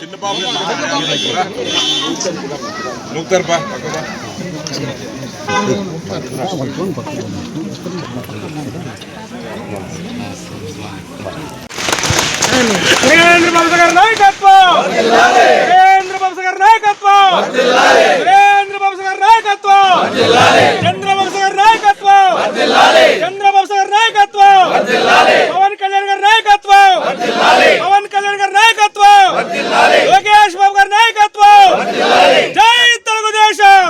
చంద్రబాబు గారి నాయకత్వం, చంద్రబాబు గారి నాయకత్వం, చంద్రబాబు గారి నాయకత్వం, చంద్రబాబు గారి నాయకత్వం, చంద్రబాబు గారి నాయకత్వం, పవన్ కళ్యాణ్ గారి నాయకత్వం, పవన్ కళ్యాణ్ గారి నాయకత్వం, లోకేష్ బాబు గారి నాయకత్వం. జై తెలుగుదేశం.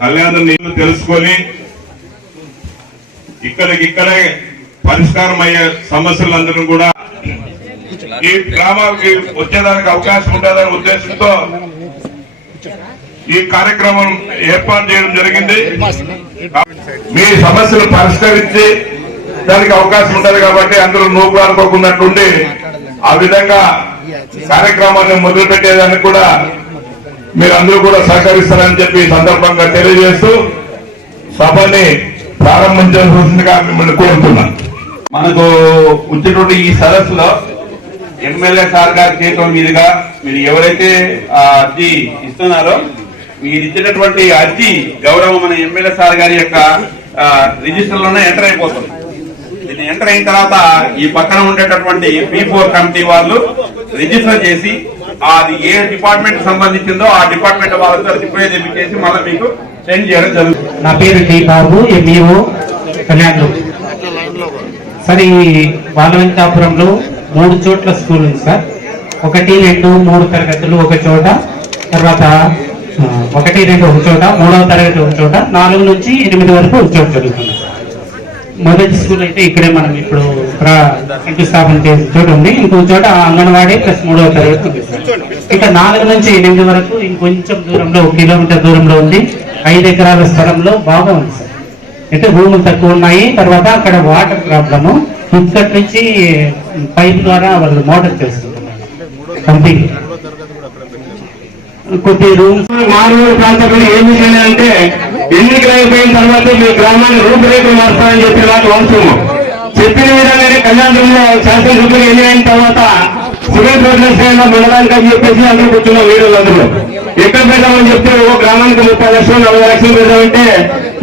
కళ్యాణ నీళ్లు తెలుసుకొని ఇక్కడికిక్కడే పరిష్కారం అయ్యే సమస్యలందరూ కూడా ఈ గ్రామాలకి వచ్చేదానికి అవకాశం ఉంటుందనే ఉద్దేశంతో ఈ కార్యక్రమం ఏర్పాటు చేయడం జరిగింది. మీ సమస్యలు పరిష్కరించి దానికి అవకాశం ఉంటుంది కాబట్టి అందరూ నూపు అనుకోకున్నట్టుండి ఆ విధంగా కార్యక్రమాన్ని మొదలు పెట్టేదానికి కూడా మీరందరూ కూడా సహకరిస్తారని చెప్పి సందర్భంగా తెలియజేస్తూ సభని ప్రారంభించాల్సిందిగా మిమ్మల్ని కోరుతున్నాను. మనకు వచ్చినటువంటి ఈ సదస్సులో ఎమ్మెల్యే సార్ గారి చేతుల మీదుగా మీరు ఎవరైతే ఆ అర్జీ ఇస్తున్నారో మీరు ఇచ్చినటువంటి అర్జీ గౌరవం మన ఎమ్మెల్యే సార్ గారి యొక్క రిజిస్టర్ లోనే ఎంటర్ అయిపోతుంది. దీన్ని ఎంటర్ అయిన తర్వాత ఈ పక్కన ఉండేటటువంటి P4 కమిటీ వాళ్ళు రిజిస్టర్ చేసి అది ఏ డిపార్ట్మెంట్ సంబంధించిందో ఆ డిపార్ట్మెంట్ వాళ్ళతో రిప్రజెంట్ చేసి మళ్ళీ మీకు సెండ్ చేయడం జరుగుతుంది. నా పేరు డి బాబు, ఎంఈఓ కళ్యాణ్. సార్, ఈ బాలవంతాపురంలో 3 చోట్ల స్కూల్ ఉంది సార్. 1, 2, 3 తరగతులు ఒక చోట, తర్వాత 1, 2 ఒక చోట, 3వ తరగతి ఒక చోట, 4 నుంచి 8 వరకు ఒక చోట జరుగుతుంది. మొదటి స్కూల్ అయితే ఇక్కడే మనం ఇప్పుడు శంకుస్థాపన చేసిన చోట ఉంది. ఇంకో చోట అంగన్వాడీ ప్లస్ 3వ తరగతి. ఇక 4 నుంచి 8 వరకు ఇంకొంచెం దూరంలో 1 కిలోమీటర్ దూరంలో ఉంది. 5 ఎకరాల స్థలంలో బాగా ఉంది సార్. అంటే భూములు తక్కువ ఉన్నాయి. తర్వాత అక్కడ వాటర్ ప్రాబ్లము, ఇక్కడి నుంచి పైప్ ద్వారా వాళ్ళు మోటార్ చేస్తున్నారు. కంపెనీ కొద్ది రూమ్స్ మారుమూల ప్రాంతంలో ఏమి చేయాలంటే ఎన్నికలు అయిపోయిన తర్వాత మీ గ్రామాన్ని రూపురేఖలు మారుస్తారని చెప్పిన వాళ్ళు వంశము చెప్పిన విధంగానే కళ్యాణంలో శాసనసభ్యులు ఎన్నికైన తర్వాత సివిల్ ప్రొటెక్షన్ మండలానికి అని చెప్పేసి అందరూ కూర్చున్నాం. వీరులందరూ ఎక్కడ పెడదామని చెప్తే ఓ గ్రామానికి 30 లక్షలు 40 లక్షలు పెడదామంటే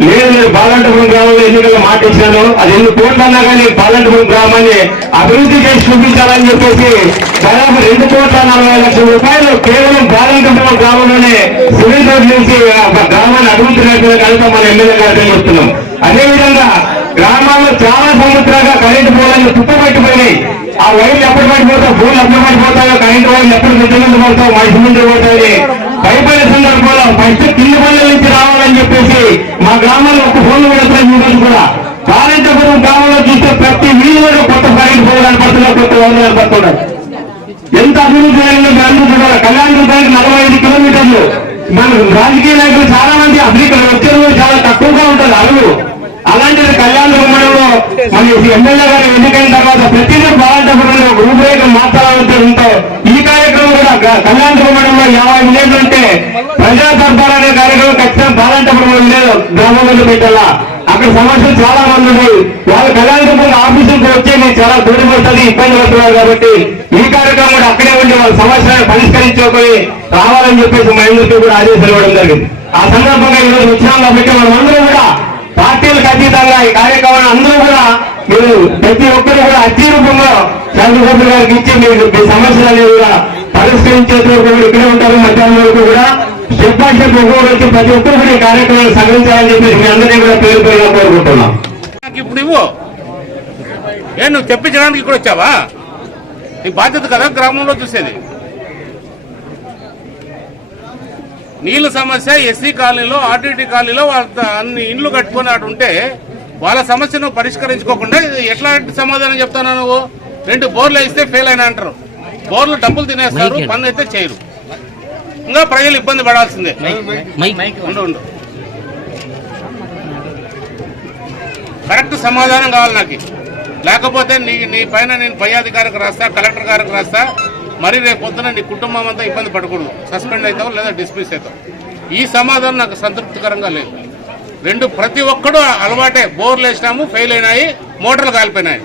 లేదు, బాలంటపురం గ్రామంలో ఎన్నికల్లో మాట ఇచ్చాను, అది ఎన్ని కోట్లు అన్నా కానీ బాలంటపురం గ్రామాన్ని అభివృద్ధి చేసి చూపించాలని చెప్పేసి దాదాపు 2,40,00,000 రూపాయలు కేవలం బాలంటపురం గ్రామంలోనే సివిల్ రోడ్ నుంచి గ్రామాన్ని అభివృద్ధి కలిపి మన ఎమ్మెల్యే గారిని చెప్తున్నాం. అదేవిధంగా గ్రామాల్లో చాలా సంవత్సరాలుగా కరెంటు పోలని తుప్పబెట్టిపోయినాయి. ఆ వైర్లు ఎప్పుడు పడిపోతావు, ఫోన్లు ఎప్పుడు పడిపోతాయో, కరెంటు వైర్లు ఎప్పుడు ముందు పడతావు, మనిషి ముందు పడతాయని భయపడే సందర్భంలో ఫస్ట్ కింది పనుల నుంచి రావాలని చెప్పేసి మా గ్రామంలో ఒక ఫోన్లు కూడా చూడదు కూడా. బాలంటపురం గ్రామంలో చూస్తే ప్రతి వీధిలో కొత్త కరెంటు పోలు కనపడుతున్నారు, కొత్త వైర్లు కనపడుతున్నారు. ఎంత అభివృద్ధి జరిగిందో మీ అందరూ చూడాలి. కళ్యాణదుర్గానికి 45 కిలోమీటర్లు. మన రాజకీయ నాయకులు చాలా మంది అభివృద్ధి వచ్చేది చాలా తక్కువగా ఉంటుంది అరువు. అలాంటిది కళ్యాణదుర్గంలో మన ఎమ్మెల్యే గారు ఎన్నికైన తర్వాత ప్రతిదీ బాలంటపురంలో రూపురేఖలు మార్చాలంటే ఉంటాయి. ఈ కార్యక్రమం కూడా కళ్యాణదుర్గంలో 50 విలేజ్లు ఉంటే ప్రజా దర్బార్ అనే కార్యక్రమం ఖచ్చితంగా బాలంటపురంలో లేదు, గ్రామంలో పెట్టాలా. అక్కడ సమస్యలు చాలా మంది ఉన్నాయి. వాళ్ళు కళ్యాణదుర్గం ఆఫీసులకు వచ్చి చాలా దూరం పడుతుంది, ఇబ్బంది పడుతున్నారు. కాబట్టి ఈ కార్యక్రమం కూడా అక్కడే ఉండి వాళ్ళ సమస్యలను పరిష్కరించుకొని రావాలని చెప్పేసి మా అందరికీ కూడా ఆదేశాలు ఇవ్వడం జరిగింది. ఆ సందర్భంగా ఈరోజు వచ్చినాం కాబట్టి మనమందరూ కూడా పార్టీలకు అతీతంగా ఈ కార్యక్రమాన్ని అందరూ కూడా మీరు ప్రతి ఒక్కరు కూడా అర్జీ రూపంలో చంద్రబాబు గారికి ఇచ్చి మీరు మీ సమస్యలన్నీ కూడా పరిష్కరించే వరకు ఇక్కడే ఉంటారు. మధ్యాహ్నం వరకు కూడా స్టెప్ బై స్టెప్ ఒక్కొక్కరికి ప్రతి ఒక్కరు కూడా ఈ కార్యక్రమాన్ని సహకరించాలని చెప్పేసి మీ అందరినీ కూడా పేరు పేరుగా కోరుకుంటున్నాం. ఇప్పుడు నువ్వు చెప్పించడానికి ఇక్కడ వచ్చావా? నీ బాధ్యత కదా గ్రామంలో చూసేది. నీళ్ళ సమస్య ఎస్సీ కాలనీలో, ఆర్టీటీ కాలనీలో వాళ్ళ అన్ని ఇండ్లు కట్టుకుని అటు ఉంటే వాళ్ళ సమస్యను పరిష్కరించుకోకుండా ఎట్లాంటి సమాధానం చెప్తాను నువ్వు? 2 బోర్లు వేస్తే ఫెయిల్ అయినా అంటారు. బోర్లు డబ్బులు తినేస్తారు, పనులు అయితే చేయరు. ఇంకా ప్రజలు ఇబ్బంది పడాల్సిందే. ఉండు కరెక్ట్ సమాధానం కావాలి నాకు. లేకపోతే నీ పైన నేను పై అధికారికి రాస్తా, కలెక్టర్ గారికి రాస్తా, మరి రేపు పొద్దున నీ కుటుంబం అంతా ఇబ్బంది పడకూడదు, సస్పెండ్ అవుతావు లేదా డిస్మిస్ అవుతావు. ఈ సమాధానం నాకు సంతృప్తికరంగా లేదు. రెండు, ప్రతి ఒక్కడు అలవాటే, బోర్లు వేసినాము ఫెయిల్ అయినాయి, మోటార్లు కాలిపోయినాయి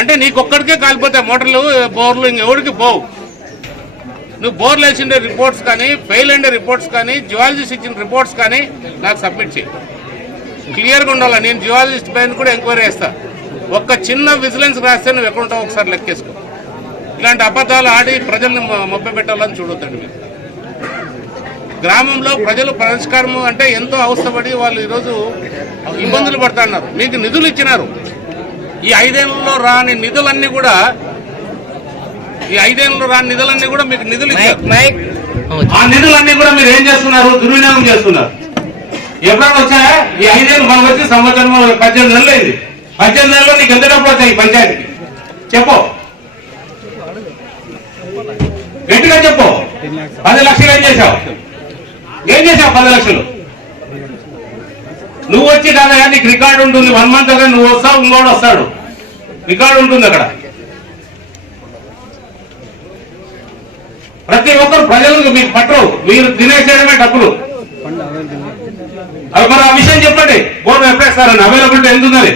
అంటే నీకొక్కడికే కాలిపోతాయి మోటార్లు బోర్లు, ఇంకెవరికి పోవు. నువ్వు బోర్లు వేసిండే రిపోర్ట్స్ కానీ, ఫెయిల్ అయిన రిపోర్ట్స్ కానీ, జియాలజిస్ట్ ఇచ్చిన రిపోర్ట్స్ కానీ నాకు సబ్మిట్ చేయి. క్లియర్గా ఉండాలి. నేను జియాలజిస్ట్ పైన కూడా ఎంక్వైరీ చేస్తా. ఒక్క చిన్న విజిలెన్స్ రాస్తే నువ్వు ఎక్కడ ఉంటావు ఒకసారి లెక్కేసుకో. ఇలాంటి అబద్ధాలు ఆడి ప్రజల్ని మభ్య పెట్టాలని చూడొద్దండి మీరు. గ్రామంలో ప్రజలు పరిష్కారం అంటే ఎంతో అవస్థపడి వాళ్ళు ఈరోజు ఇబ్బందులు పడుతున్నారు. మీకు నిధులు ఇచ్చినారు. ఈ 5 ఏళ్లలో రాని నిధులన్నీ కూడా మీకు నిధులు ఇచ్చారు. ఆ నిధులన్నీ కూడా మీరు ఏం చేస్తున్నారు? దుర్వినియోగం చేస్తున్నారు. ఎప్పుడైనా వచ్చాయా? ఈ 5 ఏళ్ళు మనకు వచ్చి సంవత్సరం 18 నెలలు అయింది. 18 నెలల్లో నీకు ఎంత డబ్బులు వచ్చాయి పంచాయతీకి? చెప్పు, గట్టిగా చెప్పు. 10 లక్షలు ఏం చేశావు? 10 లక్షలు నువ్వు వచ్చి కదా, నీకు రికార్డు ఉంటుంది. 1 మంత్ అక్కడ నువ్వు వస్తావు, ఇంకోడు వస్తాడు, రికార్డు ఉంటుంది అక్కడ. ప్రతి ఒక్కరు ప్రజలకు మీకు పట్టరు, మీరు తినేసేయడమే డబ్బులు. అవి మరి ఆ విషయం చెప్పండి. బోర్డు ఎప్పుడేస్తారని అవైలబిలిటీ ఎంత ఉందని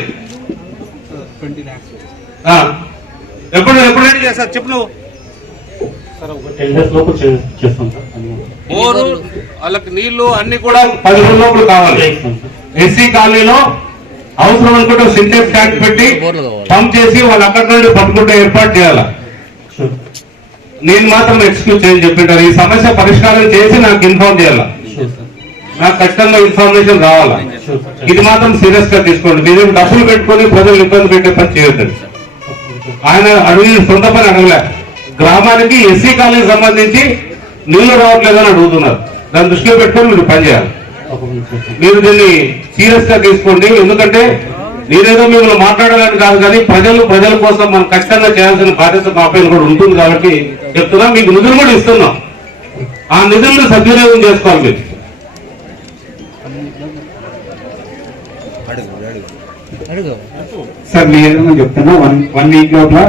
ఎప్పుడు రెడీ చేస్తారు చెప్పు. నువ్వు బోరు వాళ్ళకి నీళ్లు అన్ని కూడా 10 రోజుల లోపల కావాలి. ఎస్సీ కాలనీలో అవసరం అనుకుంటే సింటెక్స్ ట్యాంక్ పెట్టి పంప్ చేసి వాళ్ళు అక్కడి నుండి పట్టుకుంటే ఏర్పాటు చేయాలి. నేను మాత్రం ఎక్స్క్యూజ్ చేయని చెప్పింటారు. ఈ సమస్య పరిష్కారం చేసి నాకు ఇన్ఫార్మ్ చేయాలా, నాకు ఖచ్చితంగా ఇన్ఫర్మేషన్ రావాలా. ఇది మాత్రం సీరియస్ గా తీసుకోండి. మీరు డబ్బులు పెట్టుకుని ప్రజలు ఇబ్బంది పెట్టే పని చేయొద్దండి. ఆయన అడిగిన సొంత పని అడగలే, గ్రామానికి ఎస్సీ కాలనీకి సంబంధించి నీళ్లు రావట్లేదని అడుగుతున్నారు. దాన్ని దృష్టిలో పెట్టుకొని మీరు పనిచేయాలి. మీరు దీన్ని సీరియస్ గా తీసుకోండి. ఎందుకంటే నేనేదో మిమ్మల్ని మాట్లాడాలని కాదు, కానీ ప్రజల కోసం మనం ఖచ్చితంగా చేయాల్సిన బాధ్యత మా పైన కూడా ఉంటుంది. కాబట్టి చెప్తున్నా, మీకు నిధులు కూడా ఇస్తున్నాం. ఆ నిధులను సద్వినియోగం చేసుకోవాలి మీరు. సార్ నేను చెప్తున్నా, 1 వీక్ లోపల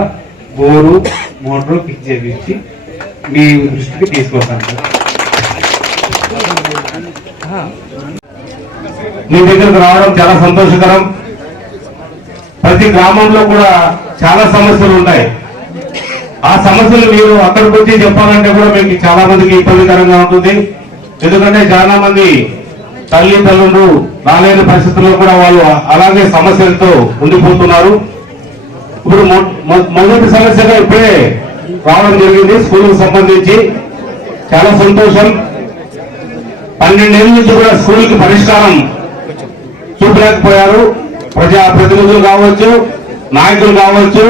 బోరు మోటార్ ఫిక్స్ చేయించి మీ దృష్టికి తీసుకొస్తాను సార్. మీ దగ్గరకు రావడం చాలా సంతోషకరం. ప్రతి గ్రామంలో కూడా చాలా సమస్యలు ఉంటాయి. ఆ సమస్యలు మీరు అక్కడికి వచ్చి చెప్పాలంటే కూడా మీకు చాలా మందికి ఇబ్బందికరంగా ఉంటుంది. ఎందుకంటే చాలా మంది తల్లిదండ్రులు రాలేని పరిస్థితుల్లో కూడా వాళ్ళు అలాగే సమస్యలతో ఉండిపోతున్నారు. ఇప్పుడు మొదటి సమస్యగా ఇప్పుడే రావడం జరిగింది స్కూల్కి సంబంధించి. చాలా సంతోషం. 12 ఏళ్ళ నుంచి కూడా స్కూల్కి పరిష్కారం చూపలేకపోయారు. ప్రజాప్రతినిధులు కావచ్చు, నాయకులు కావచ్చు,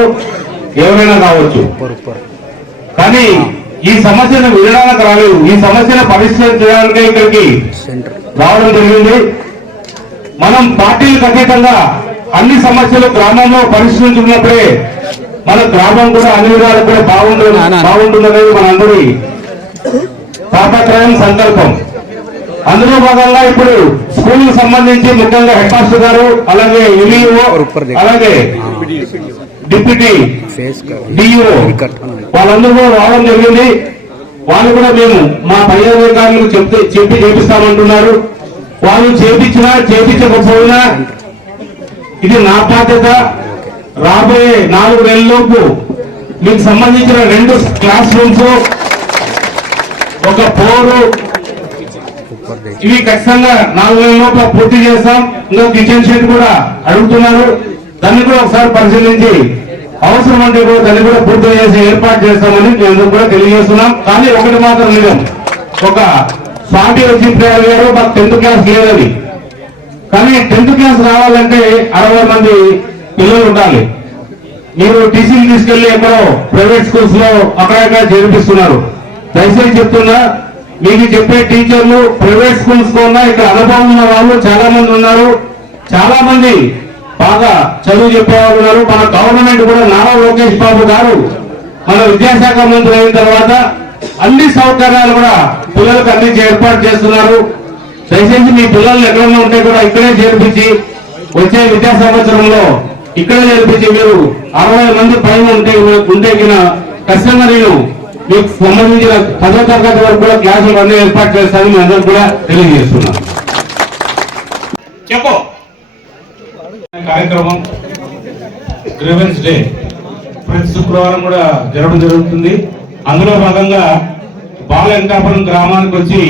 ఎవరైనా కావచ్చు. కానీ ఈ సమస్యను వినడానికి రాలేదు. ఈ సమస్యను పరిష్కరించడానికి ఇక్కడికి రావడం జరిగింది. మనం పార్టీలకు అతీతంగా అన్ని సమస్యలు గ్రామంలో పరిష్కరించుకున్నప్పుడే మన గ్రామం కూడా అన్ని విధాలు కూడా బాగుంటుందనేది మనందరి తాపత్రయం, సంకల్పం. అందులో భాగంగా ఇప్పుడు స్కూల్ కు సంబంధించి ముఖ్యంగా హెడ్ మాస్టర్ గారు, అలాగే యుఈఓ, అలాగే డిప్యూటీ డిఈఓ వాళ్ళందరూ రావడం జరిగింది. వాళ్ళు కూడా మేము మా పై అధికారులకు చెప్పి చేపిస్తామంటున్నారు. వాళ్ళు చేపించినా చేపించకపోయినా ఇది నా బాధ్యత. రాబోయే 4 నెలల్లోపు మీకు సంబంధించిన 2 క్లాస్ రూమ్స్, ఒక బోరు, ఇవి ఖచ్చితంగా 4 నెలల లోపల పూర్తి చేస్తాం. ఇంకా కిచెన్ షెడ్ కూడా అడుగుతున్నారు. దాన్ని కూడా ఒకసారి పరిశీలించి అవసరం అంటే కూడా దాన్ని కూడా పూర్తి చేసి ఏర్పాటు చేస్తామని మేము కూడా తెలియజేస్తున్నాం. కానీ ఒకటి మాత్రం నిజం, ఒక స్వామి వచ్చి గారు మాకు 10th క్లాస్ లేదని. కానీ 10th క్లాస్ రావాలంటే 60 మంది పిల్లలు ఉండాలి. మీరు టీసీలు తీసుకెళ్లి ఎక్కడో ప్రైవేట్ స్కూల్స్ లో అక్కడక్కడ చేర్పిస్తున్నారు. దయచేసి చెప్తున్నా, మీకు చెప్పే టీచర్లు ప్రైవేట్ స్కూల్స్ లో ఉన్న ఇక్కడ అనుభవం ఉన్న వాళ్ళు చాలా మంది ఉన్నారు. చాలా మంది బాగా చదువు చెప్పేవాళ్ళు ఉన్నారు. మన గవర్నమెంట్ కూడా నారా లోకేష్ బాబు గారు మన విద్యాశాఖ మంత్రి అయిన తర్వాత అన్ని సౌకర్యాలు కూడా పిల్లలకు అందించి ఏర్పాటు చేస్తున్నారు. దయచేసి మీ పిల్లలు ఎక్కడన్నా ఉంటే కూడా ఇక్కడే చేర్పించి వచ్చే విద్యా సంవత్సరంలో ఇక్కడ నేర్పించి మీరు 60 మంది పైన ఉంటే ఖచ్చితంగా నేను మీకు సంబంధించిన 10వ తరగతి వరకు కూడా క్లాసులు అన్ని ఏర్పాటు చేస్తానని మీ అందరూ కూడా తెలియజేస్తున్నాను. చెప్పు. కార్యక్రమం గ్రీవెన్స్ డే ప్రతి శుక్రవారం కూడా జరగడం జరుగుతుంది. అందులో భాగంగా బాల వెంకటాపురం గ్రామానికి వచ్చి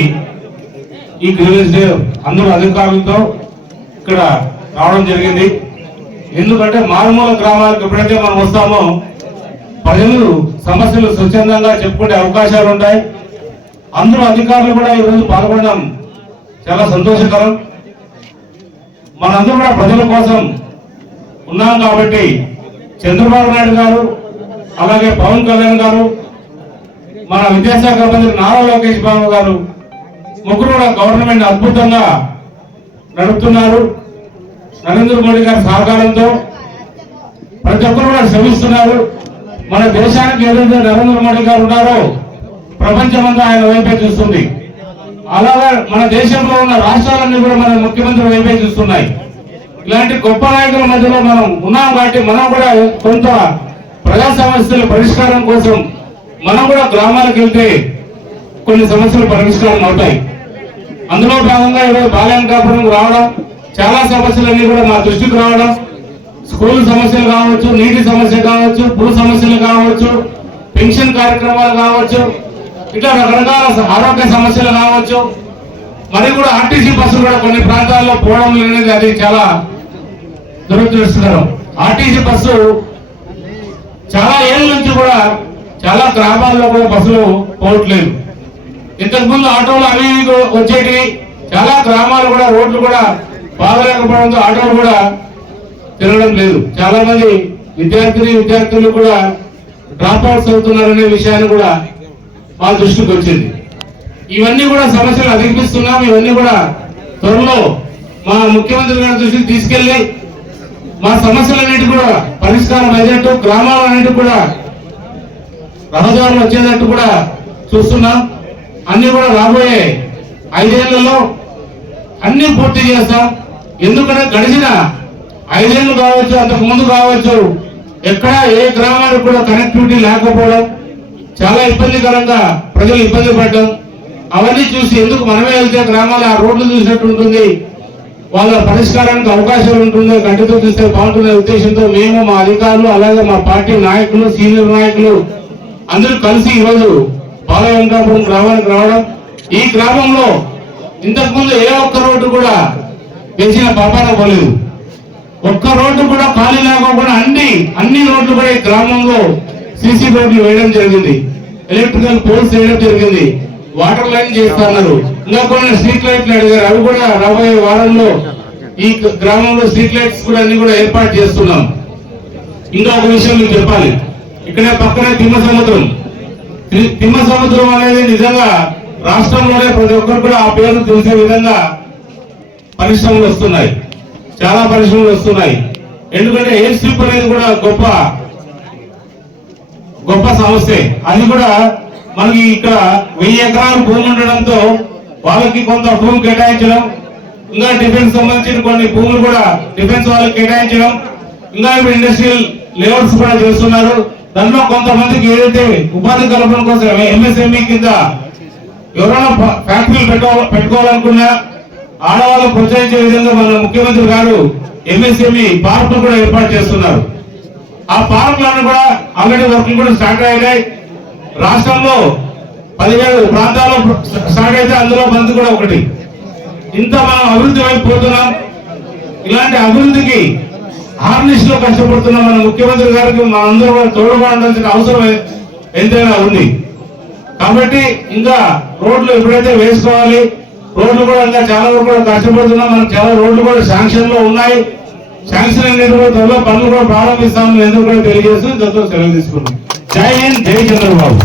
ఈ గ్రీవెన్స్ డే అందరూ అధికారులతో ఇక్కడ రావడం జరిగింది. ఎందుకంటే మారుమూల గ్రామాలకు ఎప్పుడైతే మనం వస్తామో ప్రజలు సమస్యలు స్వచ్ఛందంగా చెప్పుకునే అవకాశాలు ఉంటాయి. అందరూ అధికారులు కూడా ఈరోజు పాల్గొనడం చాలా సంతోషకరం. మనందరూ కూడా ప్రజల కోసం ఉన్నాం కాబట్టి చంద్రబాబు నాయుడు గారు అలాగే పవన్ కళ్యాణ్ గారు మన విద్యాశాఖ మంత్రి నారా లోకేష్ బాబు గారు ముగ్గురు కూడా గవర్నమెంట్ అద్భుతంగా నడుపుతున్నారు. నరేంద్ర మోడీ గారి సహకారంతో ప్రతి ఒక్కరు కూడా శ్రమిస్తున్నారు. మన దేశానికి ఏదైతే నరేంద్ర మోడీ గారు ఉన్నారో ప్రపంచమంతా ఆయన వైపే చూస్తుంది. అలాగే మన దేశంలో ఉన్న రాష్ట్రాలన్నీ కూడా మన ముఖ్యమంత్రి వైపే చూస్తున్నాయి. ఇలాంటి గొప్ప నాయకుల మధ్యలో మనం ఉన్నాం కాబట్టి మనం కూడా కొంత ప్రజా సమస్యల పరిష్కారం కోసం మనం కూడా గ్రామాలకు వెళ్తే కొన్ని సమస్యలు పరిష్కారం అవుతాయి. అందులో భాగంగా ఈరోజు బాల వెంకటాపురం రావడం, చాలా సమస్యలన్నీ కూడా మా దృష్టికి రావడం, స్కూల్ సమస్యలు కావచ్చు, నీటి సమస్య కావచ్చు, భూ సమస్యలు కావచ్చు, పెన్షన్ కార్యక్రమాలు కావచ్చు, ఇట్లా రకరకాల ఆరోగ్య సమస్యలు కావచ్చు. మరి కూడా ఆర్టీసీ బస్సులు కూడా కొన్ని ప్రాంతాల్లో పోవడం అనేది అది చాలా దురదృష్టకరం. ఆర్టీసీ బస్సు చాలా ఏళ్ళ నుంచి కూడా చాలా గ్రామాల్లో కూడా బస్సులు పోవట్లేదు. ఇంతకుముందు ఆటోలు అవి వచ్చేటివి, చాలా గ్రామాలు కూడా రోడ్లు కూడా బాగలేకపోవడంతో ఆటోలు కూడా తిరగడం లేదు. చాలా మంది విద్యార్థులు కూడా డ్రాప్ అవుట్స్ అవుతున్నారనే విషయాన్ని కూడా మా దృష్టికి వచ్చింది. ఇవన్నీ కూడా సమస్యలు అధిగమిస్తున్నాం. ఇవన్నీ కూడా త్వరలో మా ముఖ్యమంత్రి గారి దృష్టికి తీసుకెళ్లి మా సమస్యలన్నిటి కూడా పరిష్కారం అయ్యేటట్టు, గ్రామాలన్నిటి కూడా రహదారులు వచ్చేటట్టు కూడా చూస్తున్నాం. అన్ని కూడా రాబోయే 5 ఏళ్లలో అన్ని పూర్తి చేస్తాం. ఎందుకంటే గడిచిన 5 ఏళ్ళు కావచ్చు, అంతకు ముందు కావచ్చు, ఎక్కడ ఏ గ్రామానికి కూడా కనెక్టివిటీ లేకపోవడం, చాలా ఇబ్బందికరంగా ప్రజలు ఇబ్బంది పడడం, అవన్నీ చూసి ఎందుకు మనమే వెళ్తే గ్రామాలు ఆ రోడ్లు చూసినట్టు ఉంటుంది, వాళ్ళ పరిష్కారానికి అవకాశాలు ఉంటుంది, గంటతో చూస్తే బాగుంటుందే ఉద్దేశంతో మేము, మా అధికారులు, అలాగే మా పార్టీ నాయకులు, సీనియర్ నాయకులు అందరూ కలిసి ఈరోజు బాల వెంకటాపురం గ్రామానికి రావడం. ఈ గ్రామంలో ఇంతకు ముందు ఏ ఒక్క రోడ్డు కూడా పెంచిన పాపాన పోలేదు. ఒక్క రోడ్డు కూడా ఖాళీ లేకుండా అన్ని రోడ్లు కూడా ఈ గ్రామంలో సీసీ రోడ్లు వేయడం జరిగింది, ఎలక్ట్రికల్ పోల్స్ వేయడం జరిగింది, వాటర్ లైన్ చేస్తున్నారు. ఇంకా కొన్ని స్ట్రీట్ లైట్లు అడిగారు, అవి కూడా రాబోయే వారంలో ఈ గ్రామంలో స్ట్రీట్ లైట్స్ కూడా అన్ని కూడా ఏర్పాటు చేస్తున్నాం. ఇంకా ఒక విషయం మీకు చెప్పాలి, ఇక్కడే పక్కనే తిమ్మ సముద్రం అనేది నిజంగా రాష్ట్రంలోనే ప్రతి ఒక్కరు కూడా ఆ పేరు తెలిసే విధంగా పరిశ్రమలు వస్తున్నాయి, చాలా పరిశ్రమలు వస్తున్నాయి. ఎందుకంటే ఎయిర్ స్ట్రిప్ అనేది కూడా గొప్ప సమస్య. అది కూడా మనకి ఇక్కడ 1000 ఎకరాలు భూమి ఉండడంతో వాళ్ళకి కొంత భూమి కేటాయించడం, ఇంకా డిఫెన్స్ సంబంధించిన కొన్ని భూములు కూడా డిఫెన్స్ వాళ్ళకి కేటాయించడం, ఇంకా ఇప్పుడు ఇండస్ట్రియల్ లేఅవుట్స్ కూడా చేస్తున్నారు. దాంట్లో కొంతమందికి ఏదైతే ఉపాధి కల్పన కోసం ఎంఎస్ఎంఈ కింద ఎవరైనా ఫ్యాక్టరీలు పెట్టుకోవాలనుకున్నా ఆడవాళ్ళకు ప్రోత్సహించే విధంగా మన ముఖ్యమంత్రి గారు ఎంఎస్ఎంఈ పార్కులు కూడా ఏర్పాటు చేస్తున్నారు. ఆ పార్కులను కూడా ఆల్రెడీ వర్కింగ్ కూడా స్టార్ట్ అయ్యాయి. రాష్ట్రంలో 17 ప్రాంతాల్లో స్టార్ట్ అయితే అందులో మంది కూడా ఒకటి. ఇంత మనం అభివృద్ధి వైపు పోతున్నాం. ఇలాంటి అభివృద్ధికి హార్నిష్ లో కష్టపడుతున్న మన ముఖ్యమంత్రి గారికి మనందరూ కూడా తోడుగా ఉండాల్సిన అవసరం ఎంతైనా ఉంది. కాబట్టి ఇంకా రోడ్లు ఎప్పుడైతే వేసుకోవాలి, రోడ్లు కూడా ఇంకా చాలా వరకు కూడా కష్టపడుతున్నాం. మనకు చాలా రోడ్లు కూడా శాంక్షన్ లో ఉన్నాయి. శాంక్షన్ అనేది కూడా త్వరలో పనులు కూడా ప్రారంభిస్తామని ఎందుకు కూడా తెలియజేస్తూ సెలవు తీసుకున్నాం. జై హింద్, జై చంద్రబాబు.